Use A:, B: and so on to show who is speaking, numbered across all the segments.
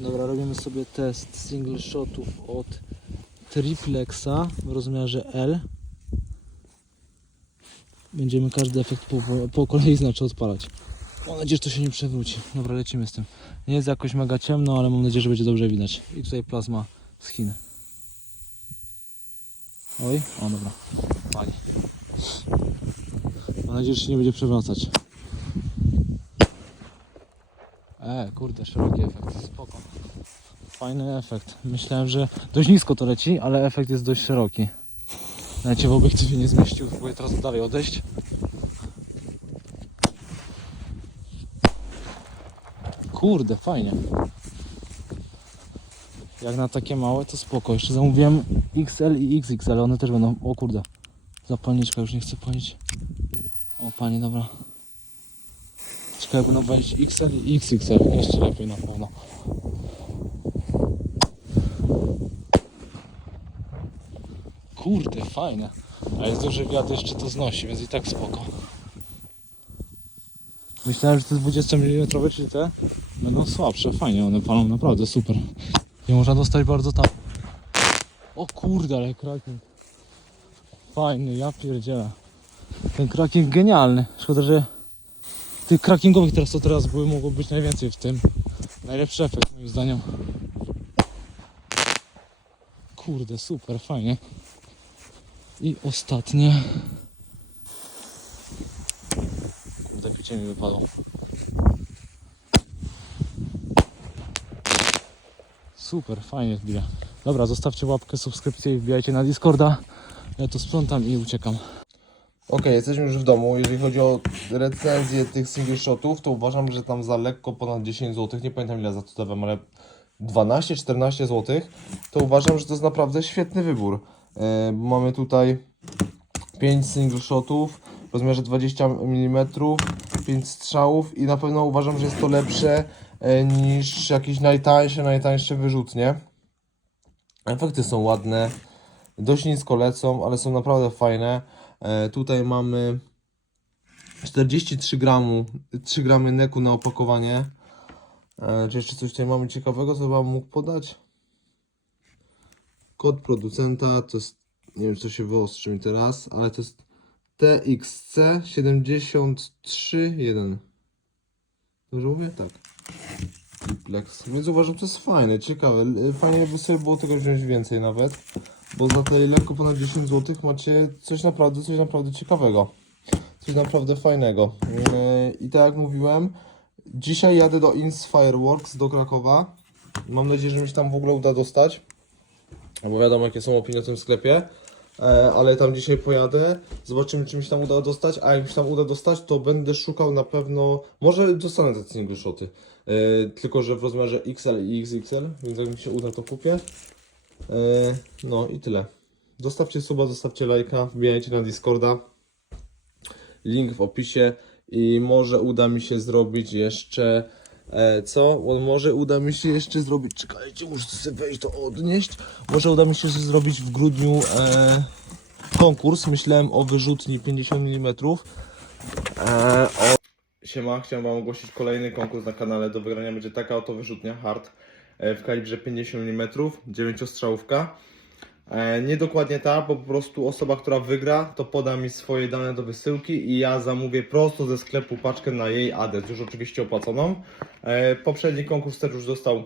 A: Dobra, robimy sobie test single shotów od triplexa w rozmiarze L. Będziemy każdy efekt po, po, kolei znaczy odpalać. Mam nadzieję, że to się nie przewróci. Dobra, lecimy z tym. Nie jest jakoś mega ciemno, ale mam nadzieję, że będzie dobrze widać. I tutaj plazma z Chin. Oj, o dobra. Pali. Mam nadzieję, że się nie będzie przewracać. E, kurde, szeroki efekt, spoko. Fajny efekt. Myślałem, że dość nisko to leci, ale efekt jest dość szeroki. Nawet się w obiektywie nie zmieścił, próbuję teraz dalej odejść. Kurde, fajnie. Jak na takie małe to spoko. Jeszcze zamówiłem XL i XXL, one też będą. O kurde. Zapalniczka już nie chce palić. O panie, dobra. Czekaj, będą wejść XL i XXL. Jeszcze lepiej na pewno. Kurde, fajne. A jest duży wiatr, jeszcze to znosi, więc i tak spoko. Myślałem, że te 20 mm, czyli te będą słabsze. Fajnie, one palą naprawdę super. I można dostać bardzo tam. O kurde, ale kraking. Fajny, ja pierdzielę. Ten kraking genialny. Szkoda, że tych crackingowych teraz co teraz były, mogło być najwięcej w tym. Najlepszy efekt moim zdaniem. Kurde, super, fajnie. I ostatnie. Kurde, picie mi wypadło. Super, fajnie wbija. Dobra, zostawcie łapkę, subskrypcję i wbijajcie na Discorda. Ja to sprzątam i uciekam.
B: Okej, jesteśmy już w domu. Jeżeli chodzi o recenzję tych single shotów, to uważam, że tam za lekko ponad 10 zł, nie pamiętam ile za to dawałem, ale 12-14 zł, to uważam, że to jest naprawdę świetny wybór. E, mamy tutaj 5 single shotów w rozmiarze 20 mm, 5 strzałów i na pewno uważam, że jest to lepsze e, niż jakieś najtańsze, najtańsze wyrzutnie. Efekty są ładne, dość nisko lecą, ale są naprawdę fajne. E, tutaj mamy 43 gramu, 3 gramy neku na opakowanie. Czy jeszcze coś tutaj mamy ciekawego, co Wam mógł podać? Kod producenta to jest, nie wiem co się wyostrzy mi teraz, ale to jest TXC 731. Dobrze mówię? Tak. Duplex. Więc uważam, to jest fajne, ciekawe. Fajnie by sobie było tego wziąć więcej nawet. Bo za te lekko ponad 10 zł macie coś naprawdę, coś naprawdę ciekawego. Coś naprawdę fajnego. Yy, I tak jak mówiłem, dzisiaj jadę do Ins Fireworks do Krakowa. Mam nadzieję, że mi się tam w ogóle uda dostać. Bo wiadomo, jakie są opinie o tym sklepie. E, ale tam dzisiaj pojadę. Zobaczymy, czy mi się tam uda dostać. A jak mi się tam uda dostać, to będę szukał na pewno. Może dostanę te single shoty. E, tylko, że w rozmiarze XL i XXL. Więc jak mi się uda, to kupię. E, No i tyle. Zostawcie suba, zostawcie lajka, wbijajcie na Discorda. Link w opisie i może uda mi się zrobić jeszcze. E, co? Bo Może uda mi się jeszcze zrobić. Czekajcie, muszę sobie wejść to odnieść. Może uda mi się zrobić w grudniu e, konkurs. Myślałem o wyrzutni 50 mm. E, o... Siema, chciałem Wam ogłosić kolejny konkurs na kanale. Do wygrania będzie taka oto wyrzutnia hard e, w kalibrze 50 mm, 9-strzałówka. E, Nie dokładnie ta, bo po prostu osoba, która wygra, to poda mi swoje dane do wysyłki i ja zamówię prosto ze sklepu paczkę na jej adres, już oczywiście opłaconą. E, Poprzedni konkurs też już został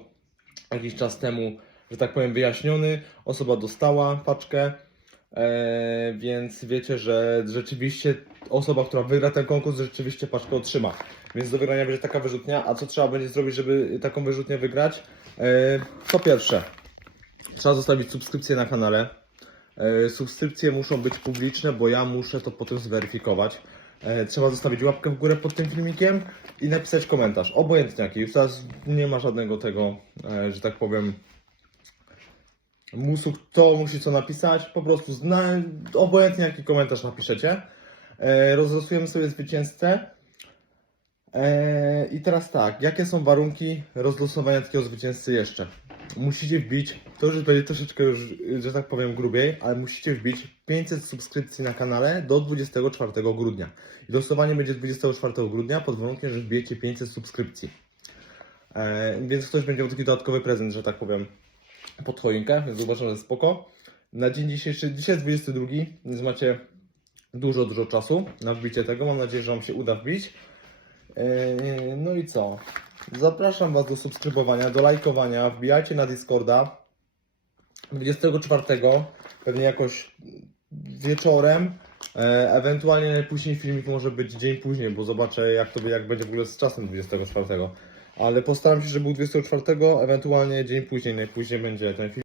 B: jakiś czas temu, że tak powiem, wyjaśniony. Osoba dostała paczkę, e, więc wiecie, że rzeczywiście osoba, która wygra ten konkurs, rzeczywiście paczkę otrzyma. Więc do wygrania będzie taka wyrzutnia. A co trzeba będzie zrobić, żeby taką wyrzutnię wygrać? E, Po pierwsze, Trzeba zostawić subskrypcję na kanale. E, Subskrypcje muszą być publiczne, bo ja muszę to potem zweryfikować. E, Trzeba zostawić łapkę w górę pod tym filmikiem i napisać komentarz. Obojętnie jaki. Już teraz nie ma żadnego tego, e, że tak powiem, musu, kto musi co napisać. Po prostu zna, obojętnie jaki komentarz napiszecie. Rozlosujemy sobie zwycięzcę. I teraz tak, jakie są warunki rozlosowania takiego zwycięzcy jeszcze? Musicie wbić, to już będzie troszeczkę już, że tak powiem grubiej, ale musicie wbić 500 subskrypcji na kanale do 24 grudnia. I losowanie będzie 24 grudnia pod warunkiem, że wbijecie 500 subskrypcji. E, więc ktoś będzie miał taki dodatkowy prezent, że tak powiem, pod choinkę, więc uważam, że spoko. Na dzień dzisiejszy, dzisiaj jest 22, więc macie dużo, dużo czasu na wbicie tego. Mam nadzieję, że Wam się uda wbić. E, no i co? Zapraszam Was do subskrybowania, do lajkowania, wbijajcie na Discorda. 24 pewnie jakoś wieczorem, e, ewentualnie najpóźniej filmik może być dzień później, bo zobaczę jak to jak będzie w ogóle z czasem 24. Ale postaram się, żeby był 24, ewentualnie dzień później, najpóźniej będzie ten film.